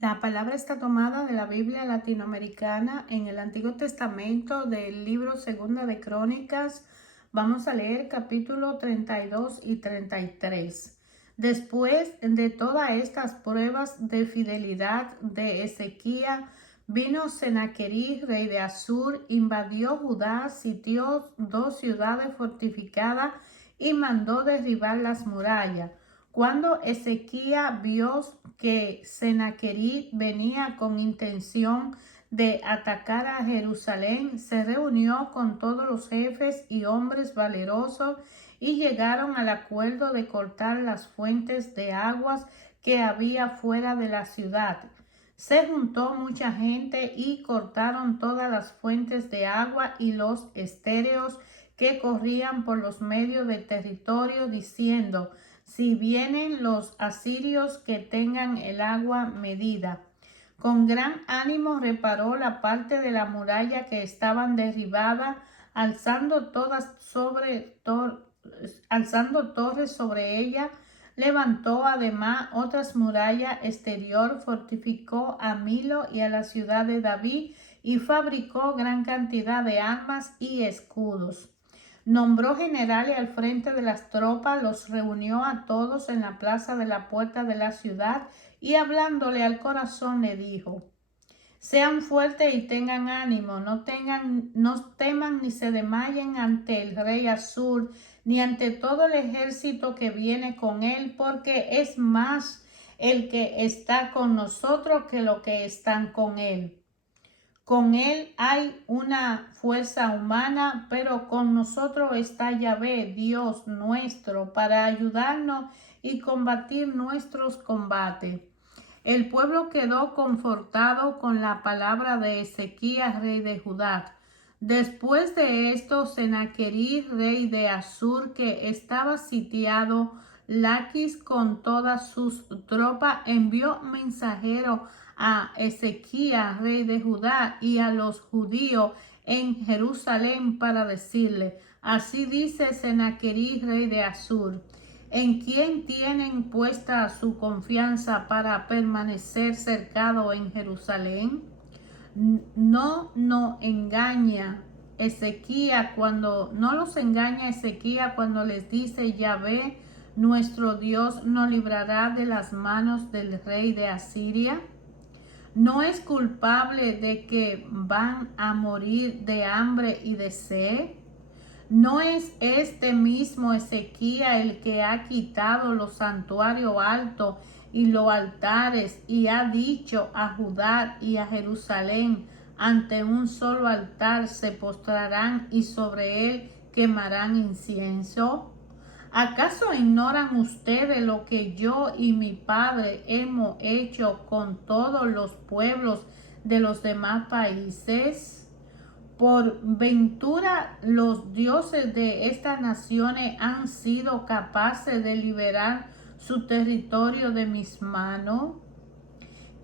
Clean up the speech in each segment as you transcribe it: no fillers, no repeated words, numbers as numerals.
La palabra está tomada de la Biblia latinoamericana en el Antiguo Testamento del libro Segunda de Crónicas. Vamos a leer capítulo 32 y 33. Después de todas estas pruebas de fidelidad de Ezequías, vino Senaquerib, rey de Asur, invadió Judá, sitió 2 ciudades fortificadas y mandó derribar las murallas. Cuando Ezequías vio que Senaquerib venía con intención de atacar a Jerusalén, se reunió con todos los jefes y hombres valerosos y llegaron al acuerdo de cortar las fuentes de aguas que había fuera de la ciudad. Se juntó mucha gente y cortaron todas las fuentes de agua y los estéreos que corrían por los medios del territorio, diciendo: si vienen los asirios, que tengan el agua medida. Con gran ánimo reparó la parte de la muralla que estaban derribada, alzando torres sobre ella. Levantó además otras murallas exterior, fortificó a Milo y a la ciudad de David y fabricó gran cantidad de armas y escudos. Nombró generales al frente de las tropas, los reunió a todos en la plaza de la puerta de la ciudad y hablándole al corazón le dijo: sean fuertes y tengan ánimo, no teman ni se desmayen ante el rey Asur, ni ante todo el ejército que viene con él, porque es más el que está con nosotros que los que están con él. Con él hay una fuerza humana, pero con nosotros está Yahvé, Dios nuestro, para ayudarnos y combatir nuestros combates. El pueblo quedó confortado con la palabra de Ezequías, rey de Judá. Después de esto, Senaquerib, rey de Asur, que estaba sitiado Laquis con todas sus tropas, envió mensajeros a Ezequías, rey de Judá, y a los judíos en Jerusalén para decirle: así dice Senaquerib, rey de Asur: ¿en quién tienen puesta su confianza para permanecer cercado en Jerusalén? No los engaña Ezequías cuando les dice: Yahvé nuestro Dios nos librará de las manos del rey de Asiria. ¿No es culpable de que van a morir de hambre y de sed? ¿No es este mismo Ezequías el que ha quitado los santuarios altos y los altares y ha dicho a Judá y a Jerusalén: ante un solo altar se postrarán y sobre él quemarán incienso? ¿Acaso ignoran ustedes lo que yo y mi padre hemos hecho con todos los pueblos de los demás países? ¿Por ventura los dioses de estas naciones han sido capaces de liberar su territorio de mis manos?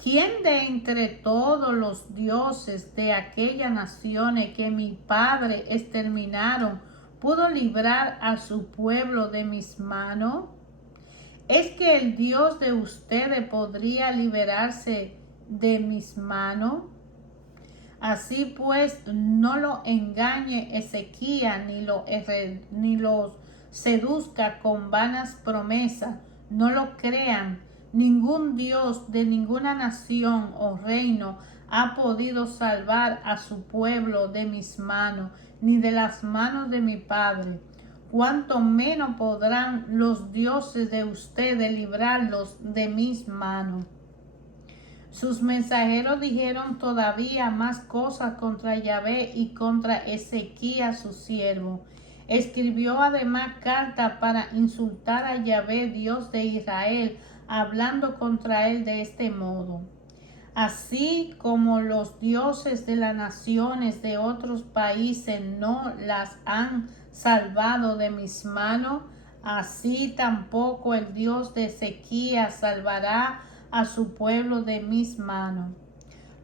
¿Quién de entre todos los dioses de aquellas naciones que mi padre exterminaron pudo librar a su pueblo de mis manos? ¿Es que el Dios de ustedes podría liberarse de mis manos? Así pues, no lo engañe Ezequías, ni los seduzca con vanas promesas. No lo crean. Ningún Dios de ninguna nación o reino ha podido salvar a su pueblo de mis manos, ni de las manos de mi padre. Cuanto menos podrán los dioses de ustedes librarlos de mis manos. Sus mensajeros dijeron todavía más cosas contra Yahvé y contra Ezequías su siervo. Escribió además carta para insultar a Yahvé, Dios de Israel, hablando contra él de este modo: así como los dioses de las naciones de otros países no las han salvado de mis manos, así tampoco el Dios de Ezequías salvará a su pueblo de mis manos.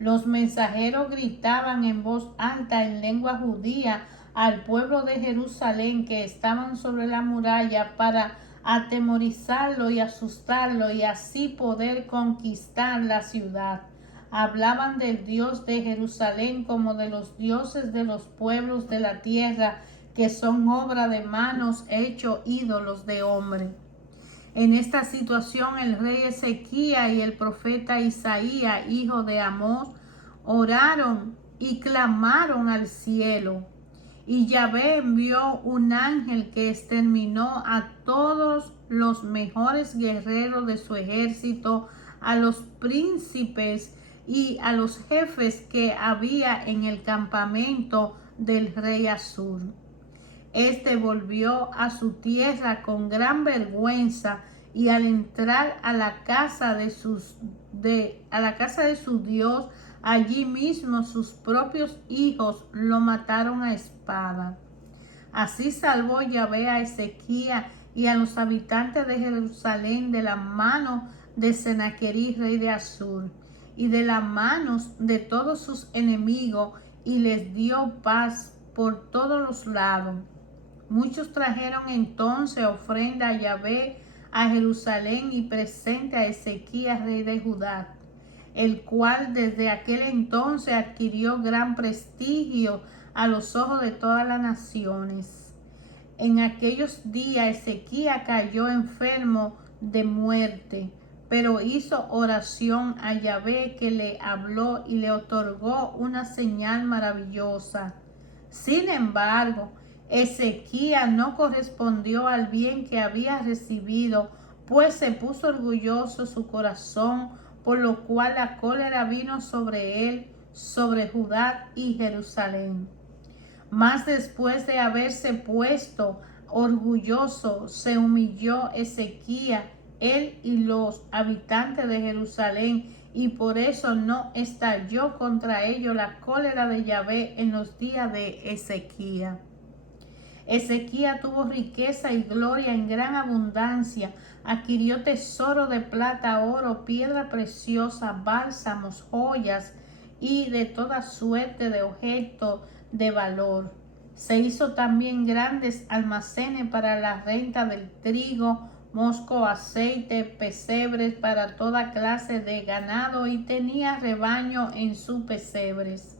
Los mensajeros gritaban en voz alta en lengua judía al pueblo de Jerusalén que estaban sobre la muralla para atemorizarlo y asustarlo y así poder conquistar la ciudad. Hablaban del Dios de Jerusalén como de los dioses de los pueblos de la tierra, que son obra de manos, hechos ídolos de hombre. En esta situación el rey Ezequías y el profeta Isaías, hijo de Amós, oraron y clamaron al cielo. Y Yahvé envió un ángel que exterminó a todos los mejores guerreros de su ejército, a los príncipes y a los jefes que había en el campamento del rey Asur. Este volvió a su tierra con gran vergüenza y al entrar a la casa de su Dios, allí mismo sus propios hijos lo mataron a espada. Así salvó Yahvé a Ezequías y a los habitantes de Jerusalén de la mano de Senaquerib, rey de Asur, y de las manos de todos sus enemigos, y les dio paz por todos los lados. Muchos trajeron entonces ofrenda a Yahvé a Jerusalén y presente a Ezequías, rey de Judá, el cual desde aquel entonces adquirió gran prestigio a los ojos de todas las naciones. En aquellos días Ezequías cayó enfermo de muerte, pero hizo oración a Yahvé, que le habló y le otorgó una señal maravillosa. Sin embargo, Ezequías no correspondió al bien que había recibido, pues se puso orgulloso su corazón, por lo cual la cólera vino sobre él, sobre Judá y Jerusalén. Mas después de haberse puesto orgulloso, se humilló Ezequías, él y los habitantes de Jerusalén, y por eso no estalló contra ellos la cólera de Yahvé en los días de Ezequías. Ezequías tuvo riqueza y gloria en gran abundancia, adquirió tesoro de plata, oro, piedra preciosa, bálsamos, joyas y de toda suerte de objetos de valor. Se hizo también grandes almacenes para la renta del trigo, mosco, aceite, pesebres para toda clase de ganado, y tenía rebaño en sus pesebres.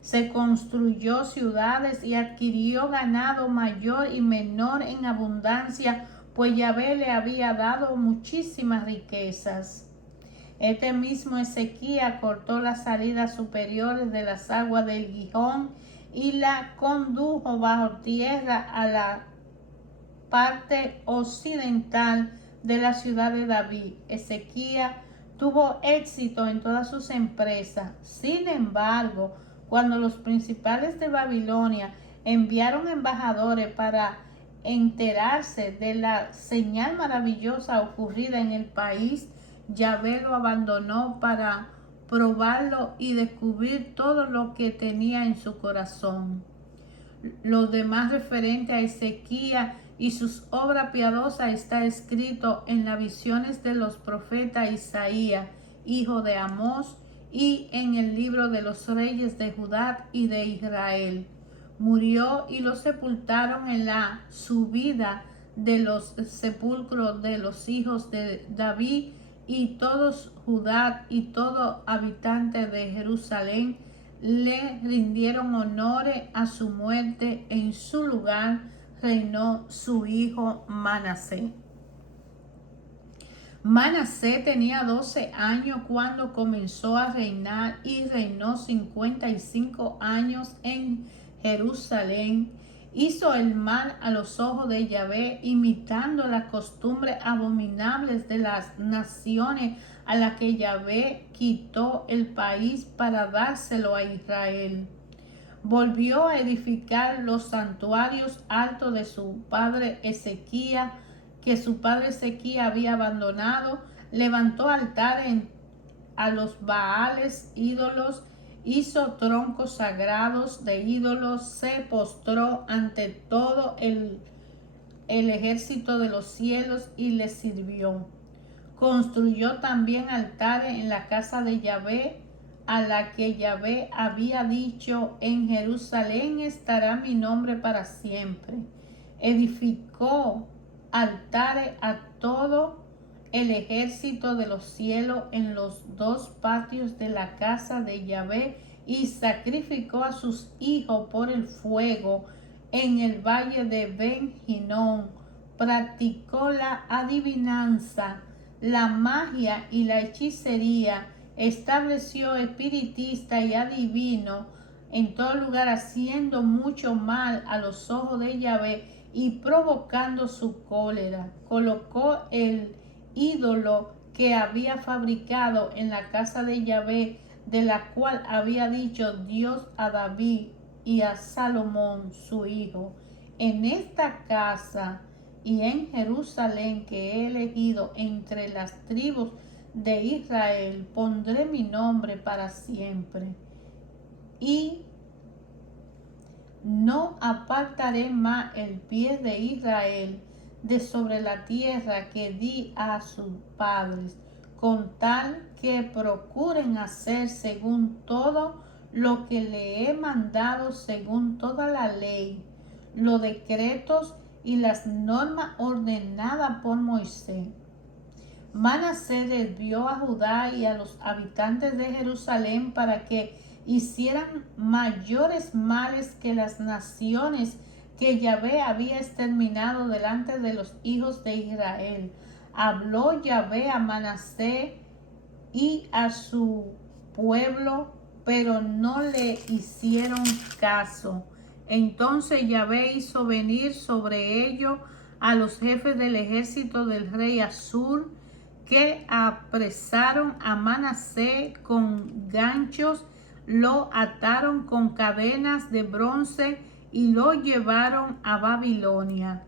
Se construyó ciudades y adquirió ganado mayor y menor en abundancia, pues Yahvé le había dado muchísimas riquezas. Este mismo Ezequías cortó las salidas superiores de las aguas del Gihón y la condujo bajo tierra a la parte occidental de la ciudad de David. Ezequías tuvo éxito en todas sus empresas. Sin embargo, cuando los principales de Babilonia enviaron embajadores para enterarse de la señal maravillosa ocurrida en el país, Yahvé lo abandonó para probarlo y descubrir todo lo que tenía en su corazón. Lo demás referente a Ezequías y sus obras piadosas está escrito en las visiones de los profetas Isaías, hijo de Amós, y en el libro de los reyes de Judá y de Israel. Murió y lo sepultaron en la subida de los sepulcros de los hijos de David, y todos Judá y todo habitante de Jerusalén le rindieron honores a su muerte. En su lugar reinó su hijo Manasés. Manasés tenía 12 años cuando comenzó a reinar y reinó 55 años en Jerusalén. Hizo el mal a los ojos de Yahvé, imitando las costumbres abominables de las naciones a las que Yahvé quitó el país para dárselo a Israel. Volvió a edificar los santuarios altos de su padre Ezequías, que su padre Ezequías había abandonado. Levantó altares a los Baales, ídolos, hizo troncos sagrados de ídolos, se postró ante todo el ejército de los cielos y le sirvió. Construyó también altares en la casa de Yahvé, a la que Yahvé había dicho: en Jerusalén estará mi nombre para siempre. Edificó altares a todo el ejército de los cielos en los dos patios de la casa de Yahvé, y sacrificó a sus hijos por el fuego en el valle de Ben Hinnom. Practicó la adivinanza, la magia y la hechicería. Estableció espiritistas y adivinos en todo lugar, haciendo mucho mal a los ojos de Yahvé y provocando su cólera. Colocó el ídolo que había fabricado en la casa de Yahvé, de la cual había dicho Dios a David y a Salomón su hijo: en esta casa y en Jerusalén que he elegido entre las tribus de Israel, pondré mi nombre para siempre, y no apartaré más el pie de Israel de sobre la tierra que di a sus padres, con tal que procuren hacer según todo lo que le he mandado, según toda la ley, los decretos y las normas ordenadas por Moisés. Manasés desvió a Judá y a los habitantes de Jerusalén para que hicieran mayores males que las naciones que Yahvé había exterminado delante de los hijos de Israel. Habló Yahvé a Manasés y a su pueblo, pero no le hicieron caso. Entonces Yahvé hizo venir sobre ellos a los jefes del ejército del rey Asur, que apresaron a Manasés con ganchos, lo ataron con cadenas de bronce y lo llevaron a Babilonia.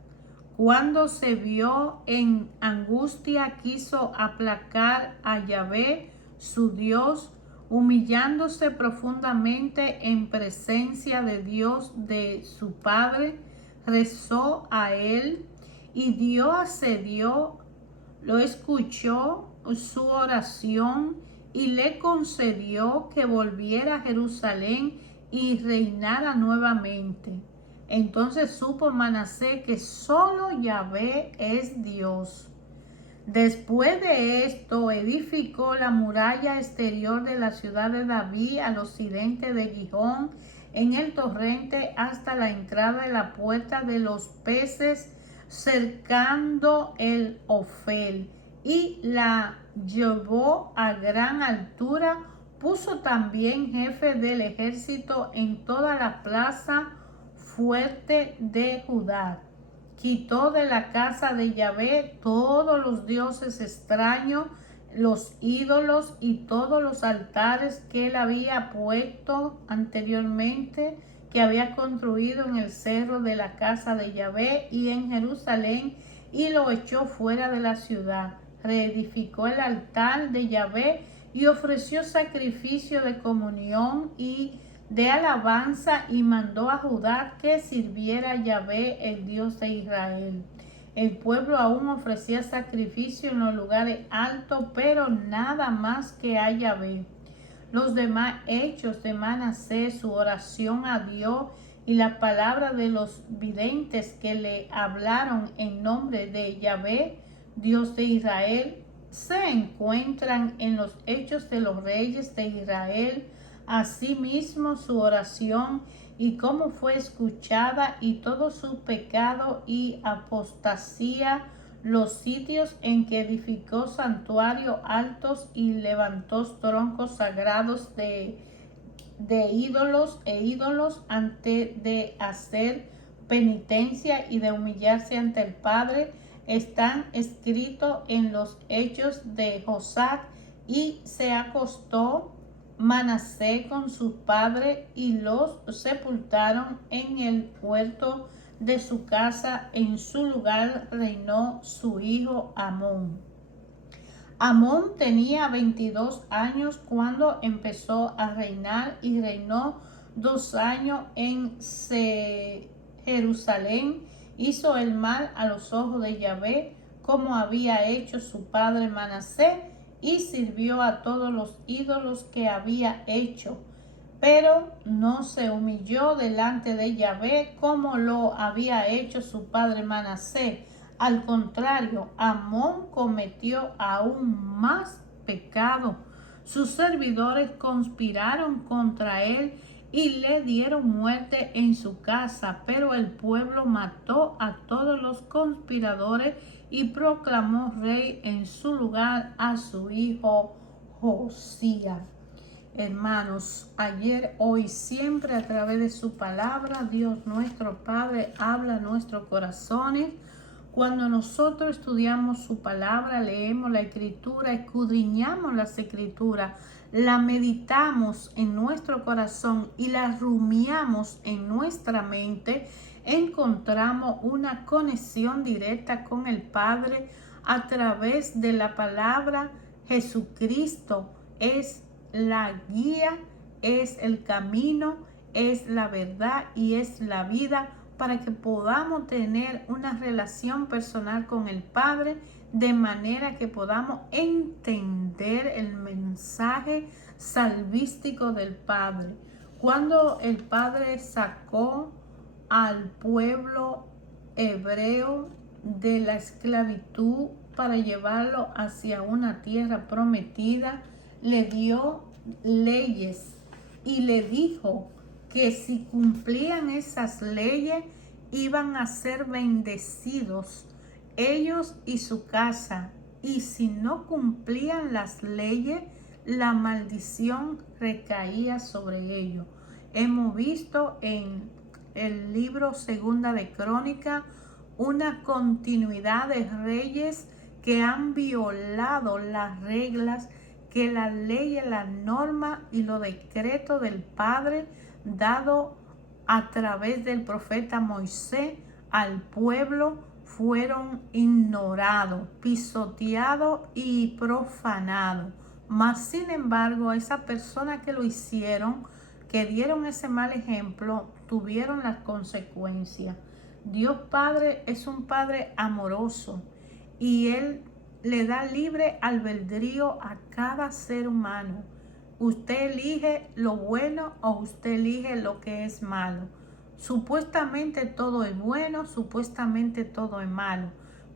Cuando se vio en angustia, quiso aplacar a Yahvé, su Dios, humillándose profundamente en presencia de Dios de su padre, rezó a él, y Dios accedió, lo escuchó su oración y le concedió que volviera a Jerusalén y reinara nuevamente. Entonces supo Manasés que solo Yahvé es Dios. Después de esto, edificó la muralla exterior de la ciudad de David al occidente de Gihón, en el torrente, hasta la entrada de la puerta de los peces, cercando el Ofel, y la llevó a gran altura. Puso también jefe del ejército en toda la plaza fuerte de Judá. Quitó de la casa de Yahvé todos los dioses extraños, los ídolos y todos los altares que él había puesto anteriormente, que había construido en el cerro de la casa de Yahvé y en Jerusalén, y lo echó fuera de la ciudad. Reedificó el altar de Yahvé y ofreció sacrificio de comunión y de alabanza, y mandó a Judá que sirviera a Yahvé, el Dios de Israel. El pueblo aún ofrecía sacrificio en los lugares altos, pero nada más que a Yahvé. Los demás hechos de Manasés, su oración a Dios y la palabra de los videntes que le hablaron en nombre de Yahvé, Dios de Israel, se encuentran en los hechos de los reyes de Israel. Asimismo su oración y cómo fue escuchada, y todo su pecado y apostasía, los sitios en que edificó santuarios altos y levantó troncos sagrados de ídolos e ídolos, antes de hacer penitencia y de humillarse ante el Padre, están escritos en los hechos de Josac. Y se acostó Manasés con su padre y los sepultaron en el huerto de su casa. En su lugar reinó su hijo Amón. Amón tenía 22 años cuando empezó a reinar, y reinó 2 años en Jerusalén. Hizo el mal a los ojos de Yahvé, como había hecho su padre Manasés, y sirvió a todos los ídolos que había hecho, pero no se humilló delante de Yahvé como lo había hecho su padre Manasés. Al contrario, Amón cometió aún más pecado. Sus servidores conspiraron contra él y le dieron muerte en su casa, pero el pueblo mató a todos los conspiradores y proclamó rey en su lugar a su hijo Josías. Hermanos, ayer, hoy, siempre a través de su palabra, Dios nuestro Padre habla a nuestros corazones. Cuando nosotros estudiamos su palabra, leemos la escritura, escudriñamos las escrituras, la meditamos en nuestro corazón y la rumiamos en nuestra mente, encontramos una conexión directa con el Padre a través de la palabra. Jesucristo es la guía, es el camino, es la verdad y es la vida, para que podamos tener una relación personal con el Padre, de manera que podamos entender el mensaje salvístico del Padre. Cuando el Padre sacó al pueblo hebreo de la esclavitud para llevarlo hacia una tierra prometida, le dio leyes y le dijo que si cumplían esas leyes iban a ser bendecidos ellos y su casa, y si no cumplían las leyes, la maldición recaía sobre ellos. Hemos visto en el libro Segunda de Crónica una continuidad de reyes que han violado las reglas, que la ley, la norma y los decretos del Padre dado a través del profeta Moisés al pueblo fueron ignorados, pisoteados y profanados. Mas sin embargo, esas personas que lo hicieron, que dieron ese mal ejemplo, tuvieron las consecuencias. Dios Padre es un Padre amoroso y Él le da libre albedrío a cada ser humano. Usted elige lo bueno o usted elige lo que es malo. Supuestamente todo es bueno, supuestamente todo es malo,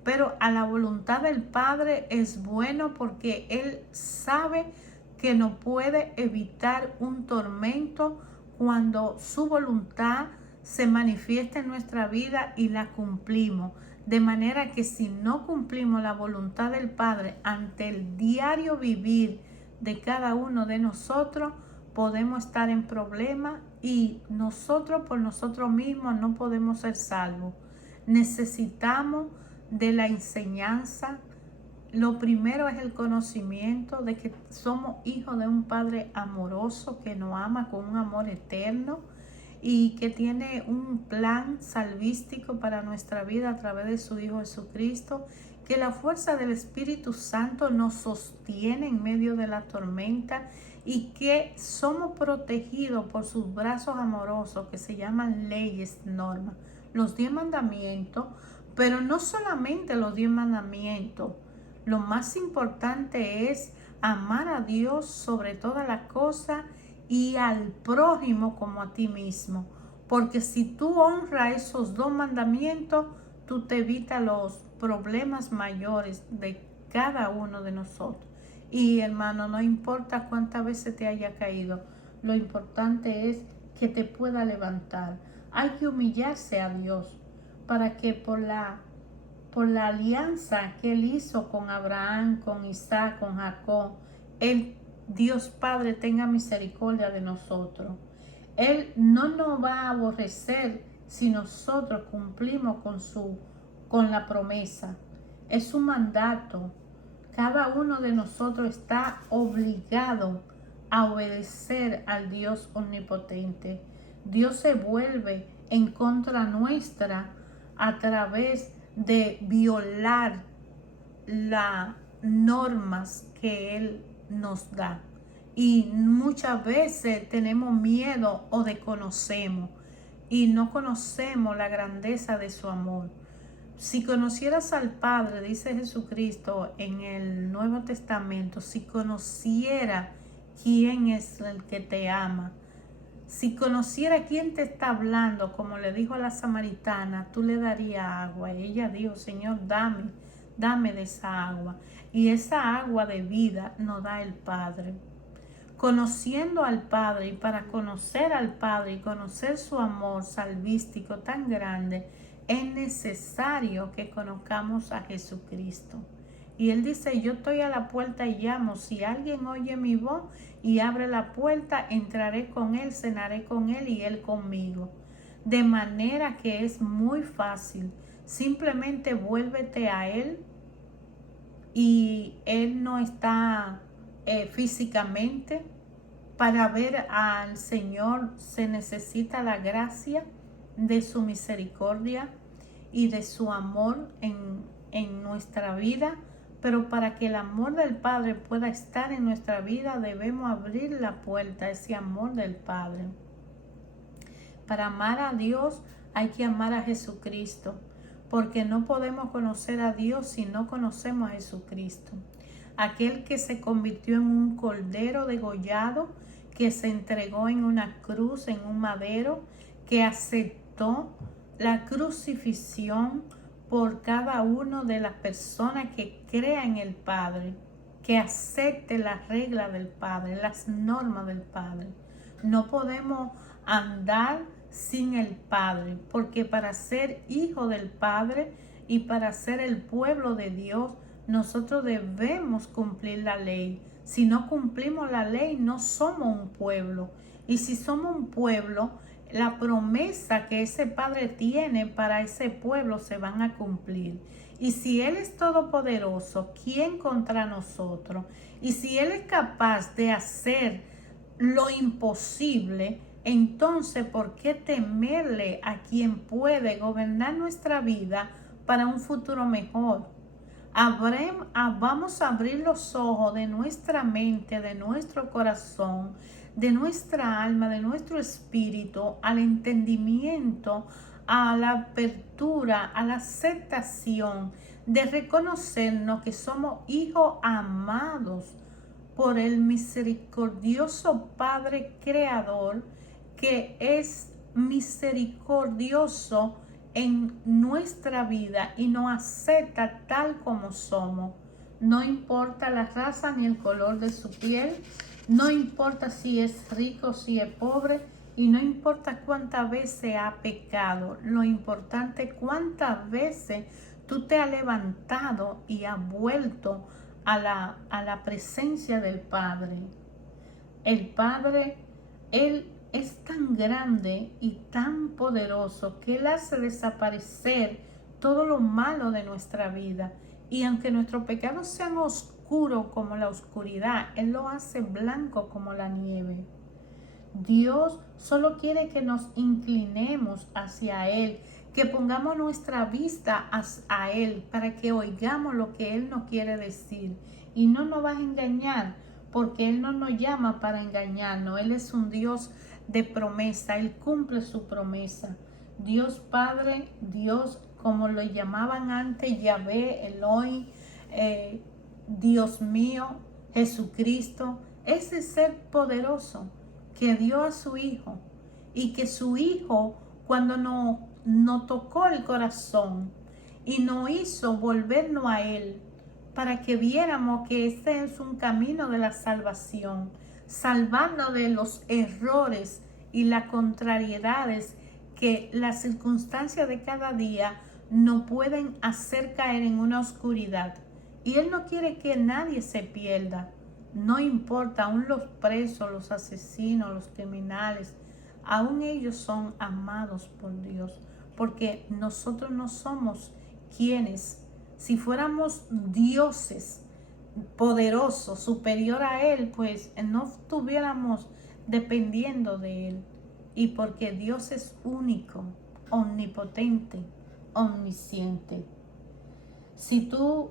pero a la voluntad del Padre es bueno, porque Él sabe que no puede evitar un tormento cuando su voluntad se manifiesta en nuestra vida y la cumplimos. De manera que si no cumplimos la voluntad del Padre ante el diario vivir de cada uno de nosotros, podemos estar en problemas y nosotros por nosotros mismos no podemos ser salvos. Necesitamos de la enseñanza. Lo primero es el conocimiento de que somos hijos de un Padre amoroso que nos ama con un amor eterno y que tiene un plan salvístico para nuestra vida a través de su Hijo Jesucristo, que la fuerza del Espíritu Santo nos sostiene en medio de la tormenta y que somos protegidos por sus brazos amorosos que se llaman leyes, normas, los 10 mandamientos, pero no solamente los 10 mandamientos. Lo más importante es amar a Dios sobre todas las cosas y al prójimo como a ti mismo. Porque si tú honras esos 2 mandamientos, tú te evitas los problemas mayores de cada uno de nosotros. Y hermano, no importa cuántas veces te haya caído, lo importante es que te pueda levantar. Hay que humillarse a Dios para que por la alianza que Él hizo con Abraham, con Isaac, con Jacob, el Dios Padre tenga misericordia de nosotros. Él no nos va a aborrecer si nosotros cumplimos con la promesa. Es un mandato. Cada uno de nosotros está obligado a obedecer al Dios omnipotente. Dios se vuelve en contra nuestra a través de violar las normas que Él nos da. Y muchas veces tenemos miedo o desconocemos y no conocemos la grandeza de su amor. Si conocieras al Padre, dice Jesucristo en el Nuevo Testamento, si conociera quién es el que te ama, Si conociera quién te está hablando, como le dijo a la samaritana, tú le darías agua. Y ella dijo, Señor, dame de esa agua. Y esa agua de vida nos da el Padre. Conociendo al Padre, y para conocer al Padre y conocer su amor salvístico tan grande, es necesario que conozcamos a Jesucristo. Y Él dice, yo estoy a la puerta y llamo. Si alguien oye mi voz y abre la puerta, entraré con Él, cenaré con Él y Él conmigo. De manera que es muy fácil. Simplemente vuélvete a Él, y Él no está físicamente. Para ver al Señor se necesita la gracia de su misericordia y de su amor en nuestra vida. Pero para que el amor del Padre pueda estar en nuestra vida, debemos abrir la puerta a ese amor del Padre. Para amar a Dios hay que amar a Jesucristo, porque no podemos conocer a Dios si no conocemos a Jesucristo. Aquel que se convirtió en un cordero degollado, que se entregó en una cruz, en un madero, que aceptó la crucifixión por cada una de las personas que crea en el Padre, que acepte las reglas del Padre, las normas del Padre. No podemos andar sin el Padre, porque para ser hijo del Padre y para ser el pueblo de Dios, nosotros debemos cumplir la ley. Si no cumplimos la ley, no somos un pueblo. Y si somos un pueblo, la promesa que ese Padre tiene para ese pueblo se van a cumplir. Y si Él es todopoderoso, ¿quién contra nosotros? Y si Él es capaz de hacer lo imposible, entonces ¿por qué temerle a quien puede gobernar nuestra vida para un futuro mejor? Vamos a abrir los ojos de nuestra mente, de nuestro corazón, de nuestra alma, de nuestro espíritu, al entendimiento, a la apertura, a la aceptación de reconocernos que somos hijos amados por el misericordioso Padre Creador, que es misericordioso en nuestra vida y nos acepta tal como somos. No importa la raza ni el color de su piel, no importa si es rico, si es pobre, y no importa cuántas veces ha pecado. Lo importante es cuántas veces tú te has levantado y has vuelto a la presencia del Padre. El Padre, Él es tan grande y tan poderoso que Él hace desaparecer todo lo malo de nuestra vida. Y aunque nuestros pecados sean oscuros como la oscuridad, Él lo hace blanco como la nieve. Dios solo quiere que nos inclinemos hacia Él, que pongamos nuestra vista a Él para que oigamos lo que Él nos quiere decir. Y no nos va a engañar, porque Él no nos llama para engañarnos. Él es un Dios de promesa, Él cumple su promesa. Dios Padre, Dios como lo llamaban antes, Yahvé, Elohim, Dios mío, Jesucristo, ese ser poderoso que dio a su Hijo, y que su Hijo, cuando nos tocó el corazón y nos hizo volvernos a Él, para que viéramos que este es un camino de la salvación, salvarnos de los errores y las contrariedades que las circunstancias de cada día nos pueden hacer caer en una oscuridad. Y Él no quiere que nadie se pierda. No importa, aún los presos, los asesinos, los criminales, aún ellos son amados por Dios, porque nosotros no somos quienes, si fuéramos dioses poderosos, superior a Él, pues no estuviéramos dependiendo de Él. Y porque Dios es único, omnipotente, omnisciente. Si tú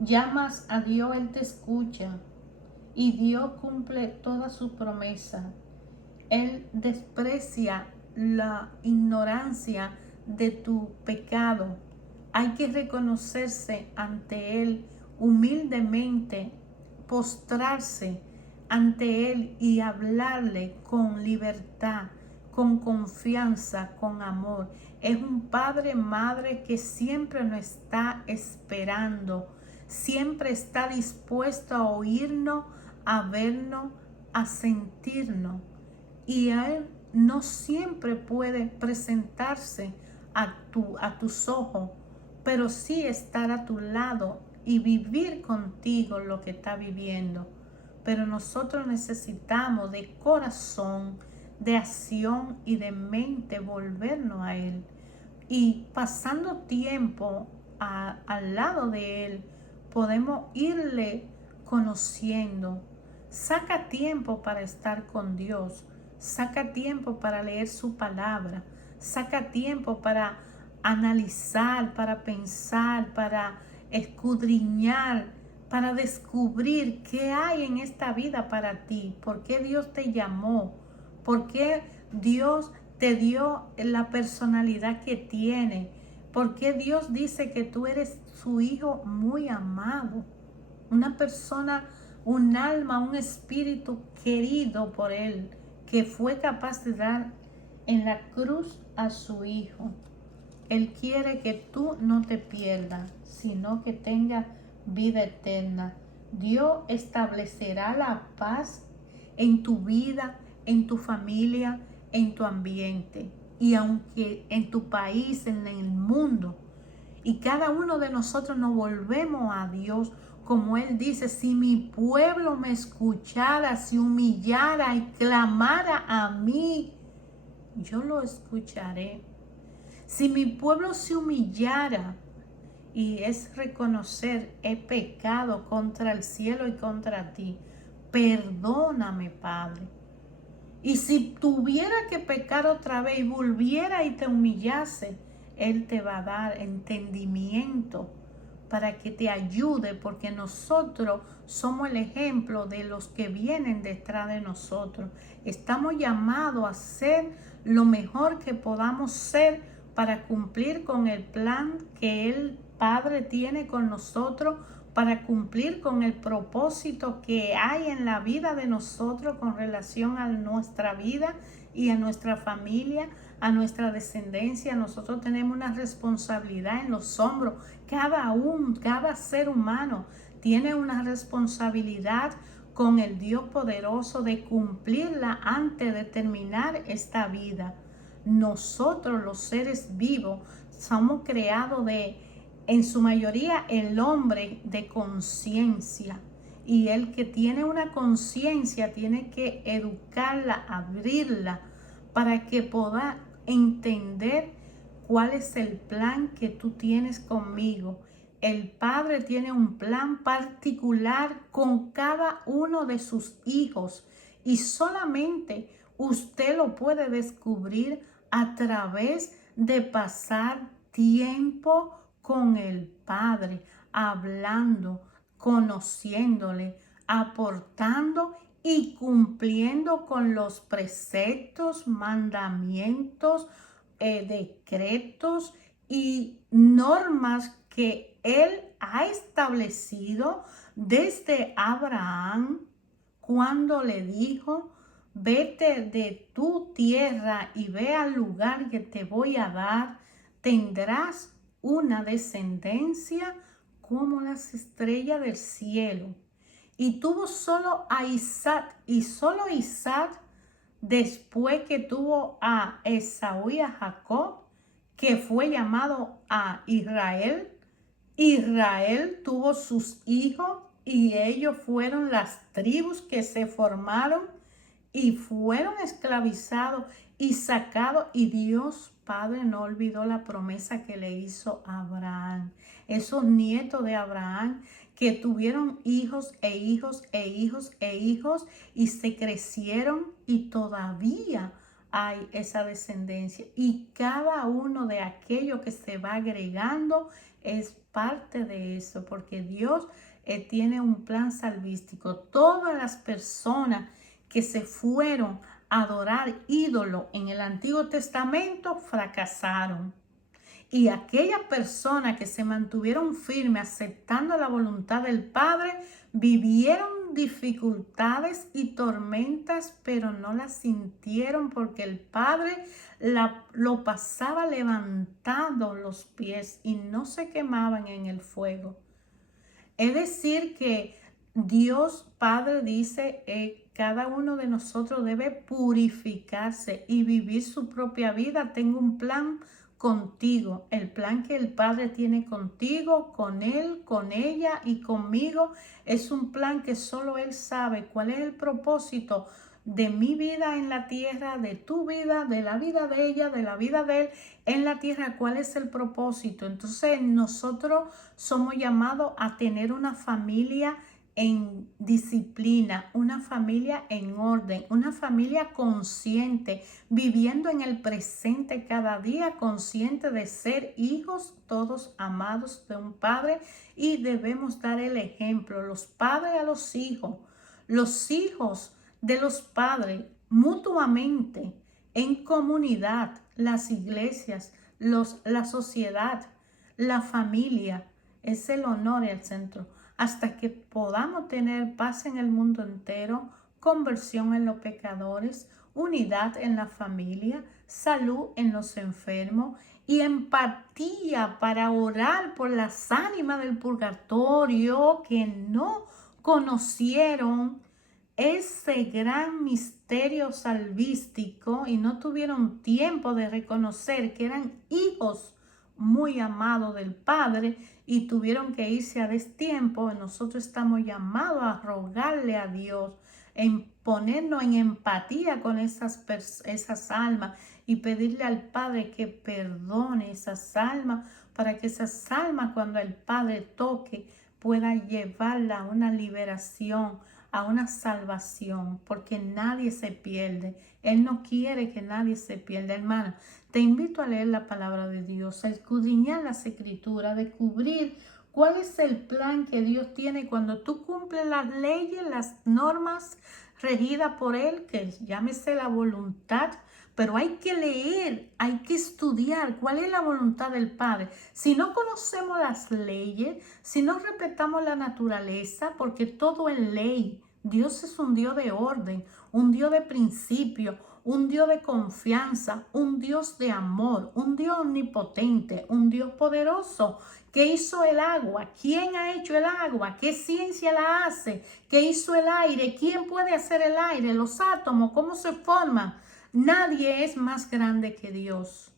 llamas a Dios, Él te escucha. Y Dios cumple toda su promesa. Él desprecia la ignorancia de tu pecado. Hay que reconocerse ante Él humildemente, postrarse ante Él y hablarle con libertad, con confianza, con amor. Es un padre, madre que siempre nos está esperando, siempre está dispuesto a oírnos, a vernos, a sentirnos. Y Él no siempre puede presentarse a tus ojos, pero sí estar a tu lado y vivir contigo lo que está viviendo. Pero nosotros necesitamos de corazón, de acción y de mente volvernos a Él. Y pasando tiempo al lado de Él, podemos irle conociendo. Saca tiempo para estar con Dios. Saca tiempo para leer su palabra. Saca tiempo para analizar, para pensar, para escudriñar, para descubrir qué hay en esta vida para ti, por qué Dios te llamó, por qué Dios te dio la personalidad que tiene, por qué Dios dice que tú eres su hijo muy amado, una persona, un alma, un espíritu querido por Él, que fue capaz de dar en la cruz a su hijo. Él quiere que tú no te pierdas, sino que tengas vida eterna. Dios establecerá la paz en tu vida, en tu familia, en tu ambiente y aunque en tu país, en el mundo. Y cada uno de nosotros nos volvemos a Dios, como Él dice, si mi pueblo me escuchara, se humillara y clamara a mí, yo lo escucharé. Si mi pueblo se humillara, y es reconocer, he pecado contra el cielo y contra ti, perdóname, Padre. Y si tuviera que pecar otra vez y volviera y te humillase, Él te va a dar entendimiento para que te ayude, porque nosotros somos el ejemplo de los que vienen detrás de nosotros. Estamos llamados a ser lo mejor que podamos ser para cumplir con el plan que el Padre tiene con nosotros, para cumplir con el propósito que hay en la vida de nosotros con relación a nuestra vida y a nuestra familia, a nuestra descendencia. Nosotros tenemos una responsabilidad en los hombros. Cada ser humano tiene una responsabilidad con el Dios poderoso de cumplirla antes de terminar esta vida. Nosotros, los seres vivos, somos creados en su mayoría, el hombre de conciencia. Y el que tiene una conciencia tiene que educarla, abrirla, para que pueda entender cuál es el plan que tú tienes conmigo. El Padre tiene un plan particular con cada uno de sus hijos y solamente usted lo puede descubrir a través de pasar tiempo con el Padre, hablando, conociéndole, aportando y cumpliendo con los preceptos, mandamientos, decretos y normas que Él ha establecido desde Abraham, cuando le dijo: vete de tu tierra y ve al lugar que te voy a dar, tendrás una descendencia como las estrellas del cielo. Y tuvo solo a Isaac, y solo Isaac, después que tuvo a Esaú y a Jacob, que fue llamado a Israel. Israel tuvo sus hijos y ellos fueron las tribus que se formaron y fueron esclavizados y sacados, y Dios Padre no olvidó la promesa que le hizo a Abraham. Esos nietos de Abraham que tuvieron hijos e hijos e hijos e hijos y se crecieron, y todavía hay esa descendencia, y cada uno de aquellos que se va agregando es parte de eso, porque Dios tiene un plan salvístico. Todas las personas que se fueron a adorar ídolos en el Antiguo Testamento fracasaron. Y aquellas personas que se mantuvieron firmes aceptando la voluntad del Padre vivieron dificultades y tormentas, pero no las sintieron porque el Padre lo pasaba levantando los pies y no se quemaban en el fuego. Es decir que Dios Padre dice, cada uno de nosotros debe purificarse y vivir su propia vida. Tengo un plan contigo, el plan que el Padre tiene contigo, con Él, con ella y conmigo. Es un plan que solo Él sabe cuál es el propósito de mi vida en la tierra, de tu vida, de la vida de ella, de la vida de él en la tierra, cuál es el propósito. Entonces nosotros somos llamados a tener una familia en disciplina, una familia en orden, una familia consciente, viviendo en el presente cada día, consciente de ser hijos todos amados de un Padre, y debemos dar el ejemplo, los padres a los hijos de los padres, mutuamente, en comunidad, las iglesias, la sociedad, la familia. Es el honor y el centro. Hasta que podamos tener paz en el mundo entero, conversión en los pecadores, unidad en la familia, salud en los enfermos y empatía para orar por las ánimas del purgatorio que no conocieron ese gran misterio salvístico y no tuvieron tiempo de reconocer que eran hijos muy amados del Padre y tuvieron que irse a destiempo. Nosotros estamos llamados a rogarle a Dios, en ponernos en empatía con esas almas y pedirle al Padre que perdone esas almas, para que esas almas, cuando el Padre toque, pueda llevarla a una liberación, a una salvación, porque nadie se pierde. Él no quiere que nadie se pierda, hermano. Te invito a leer la palabra de Dios, a escudriñar las escrituras, a descubrir cuál es el plan que Dios tiene cuando tú cumples las leyes, las normas regidas por Él, que llámese la voluntad. Pero hay que leer, hay que estudiar cuál es la voluntad del Padre. Si no conocemos las leyes, si no respetamos la naturaleza, porque todo es ley. Dios es un Dios de orden, un Dios de principio, un Dios de confianza, un Dios de amor, un Dios omnipotente, un Dios poderoso. ¿Qué hizo el agua? ¿Quién ha hecho el agua? ¿Qué ciencia la hace? ¿Qué hizo el aire? ¿Quién puede hacer el aire? ¿Los átomos? ¿Cómo se forman? Nadie es más grande que Dios.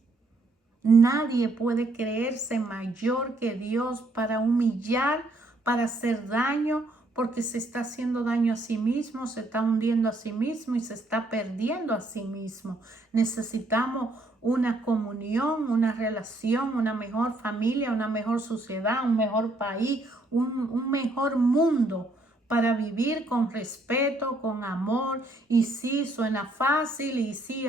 Nadie puede creerse mayor que Dios para humillar, para hacer daño, porque se está haciendo daño a sí mismo, se está hundiendo a sí mismo y se está perdiendo a sí mismo. Necesitamos una comunión, una relación, una mejor familia, una mejor sociedad, un mejor país, un mejor mundo, para vivir con respeto, con amor. Y sí, suena fácil, y sí,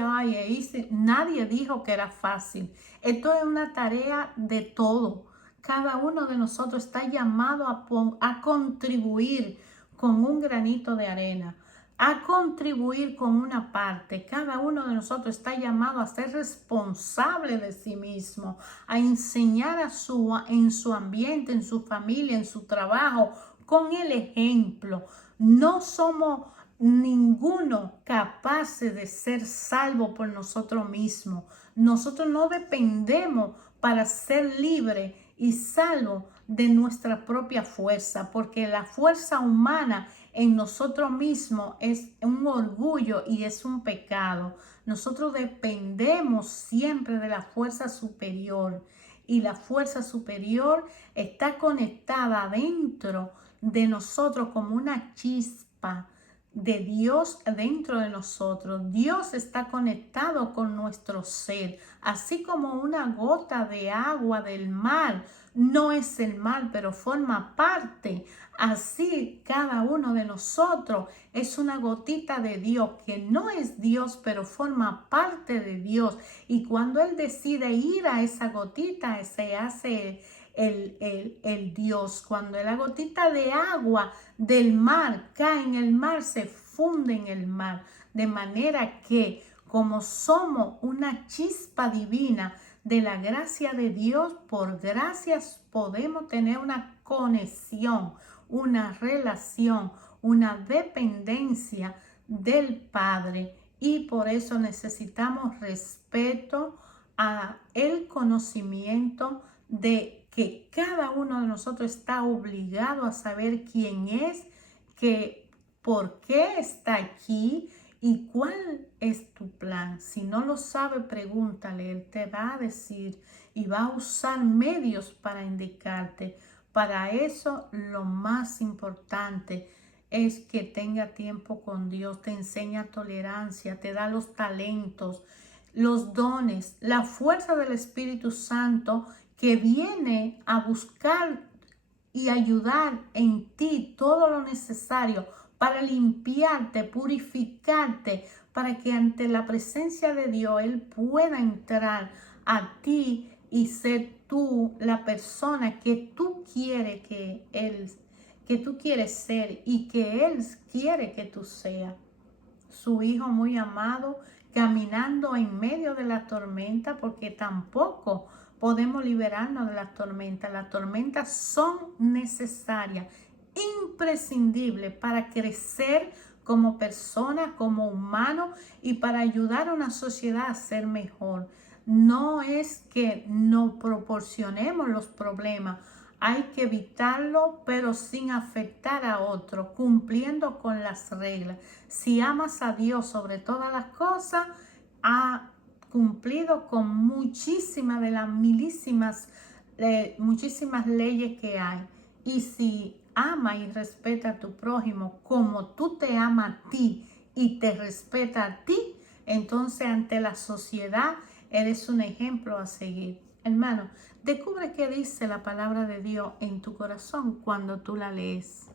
nadie dijo que era fácil. Esto es una tarea de todo. Cada uno de nosotros está llamado a contribuir con un granito de arena, a contribuir con una parte. Cada uno de nosotros está llamado a ser responsable de sí mismo, a enseñar en su ambiente, en su familia, en su trabajo, con el ejemplo. No somos ninguno capaces de ser salvo por nosotros mismos. Nosotros no dependemos para ser libre y salvo de nuestra propia fuerza, porque la fuerza humana en nosotros mismos es un orgullo y es un pecado. Nosotros dependemos siempre de la fuerza superior, y la fuerza superior está conectada dentro de nosotros como una chispa de Dios dentro de nosotros. Dios está conectado con nuestro ser, así como una gota de agua del mar no es el mar, pero forma parte. Así cada uno de nosotros es una gotita de Dios, que no es Dios, pero forma parte de Dios. Y cuando Él decide ir a esa gotita, se hace el Dios. Cuando la gotita de agua del mar cae en el mar, se funde en el mar. De manera que, como somos una chispa divina de la gracia de Dios, por gracias podemos tener una conexión, una relación, una dependencia del Padre y por eso necesitamos respeto a el conocimiento de que cada uno de nosotros está obligado a saber quién es, que por qué está aquí y cuál es tu plan. Si no lo sabe, pregúntale, él te va a decir y va a usar medios para indicarte. Para eso lo más importante es que tenga tiempo con Dios, te enseña tolerancia, te da los talentos, los dones, la fuerza del Espíritu Santo que viene a buscar y ayudar en ti todo lo necesario para limpiarte, purificarte, para que ante la presencia de Dios Él pueda entrar a ti y ser tú la persona que tú quieres que tú quieres ser y que Él quiere que tú seas. Su Hijo muy amado, caminando en medio de la tormenta, porque tampoco podemos liberarnos de las tormentas. Las tormentas son necesarias, imprescindibles para crecer como persona, como humano y para ayudar a una sociedad a ser mejor. No es que no proporcionemos los problemas, hay que evitarlo, pero sin afectar a otro, cumpliendo con las reglas. Si amas a Dios sobre todas las cosas, ha cumplido con muchísimas de las muchísimas leyes que hay. Y si ama y respeta a tu prójimo como tú te amas a ti y te respeta a ti, entonces ante la sociedad eres un ejemplo a seguir. Hermano, descubre qué dice la palabra de Dios en tu corazón cuando tú la lees.